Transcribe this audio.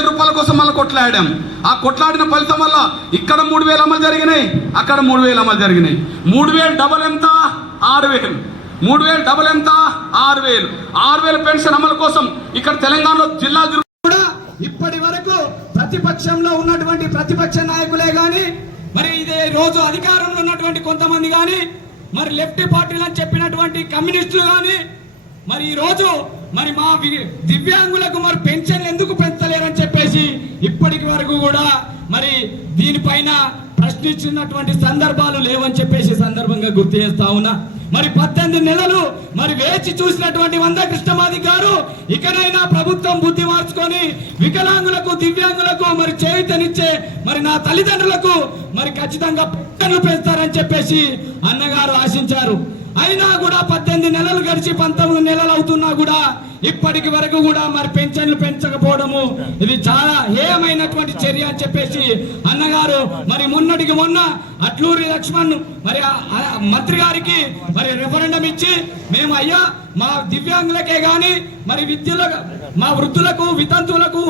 రూపాల కోసం మళ్ళీ కొట్లాడాం ఆ కొట్లాడిన ఫలితం వల్ల ఇక్కడ మూడు వేలు అమలు జరిగినాయి అక్కడ మూడు వేలు అమలు జరిగినాయి. మూడు వేలు డబల్ ఎంత? ఆరు వేలు. మూడు వేలు డబల్ ఎంత? ఆరు వేలు. ఆరు వేలు పెన్షన్ అమలు కోసం ఇక్కడ తెలంగాణలో జిల్లా కూడా ఇప్పటి వరకు ప్రతిపక్షంలో ఉన్నటువంటి ప్రతిపక్ష నాయకులే గాని మరి ఇదే రోజు అధికారంలో ఉన్నటువంటి కొంతమంది గాని మరి లెఫ్ట్ పార్టీలు అని చెప్పినటువంటి కమ్యూనిస్టులు గాని మరి ఈ రోజు మరి మా దివ్యాంగులకు మరి పెన్షన్లు ఎందుకు ఇప్పటికి వరకు కూడా మరి దీనిపైన ప్రశ్నించినటువంటి సందర్భాలు లేవని చెప్పేసి సందర్భంగా గుర్తు చేస్తా ఉన్నా. మరి పద్దెనిమిది నెలలు మరి వేచి చూసినటువంటి వంద కృష్ణమాది గారు ఇకనైనా ప్రభుత్వం బుద్ధి మార్చుకొని వికలాంగులకు దివ్యాంగులకు మరి చేయుతనిచ్చే మరి నా తల్లిదండ్రులకు మరి ఖచ్చితంగా పెన్షన్లు పెంచుతారని చెప్పేసి అన్నగారు ఆశించారు. అయినా కూడా పద్దెనిమిది నెలలు గడిచి పంతొమ్మిది నెలలు ఇప్పటికి వరకు కూడా మరి పెన్షన్లు పెంచకపోవడము. ఇది చాలా హేయమైనటువంటి చర్య అని చెప్పేసి అన్నగారు మరి మొన్నటికి మొన్న అట్లూరి లక్ష్మణ్ మరి మంత్రి గారికి మరి రెఫరెండం ఇచ్చి మేము అయ్యా మా దివ్యాంగులకే కానీ మరి విద్యుల మా వృద్ధులకు వితంతువులకు